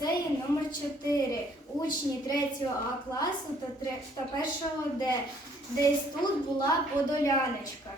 ліцеї номер 4 учні 3 А класу та, та 1 Д. Десь тут була подоляночка.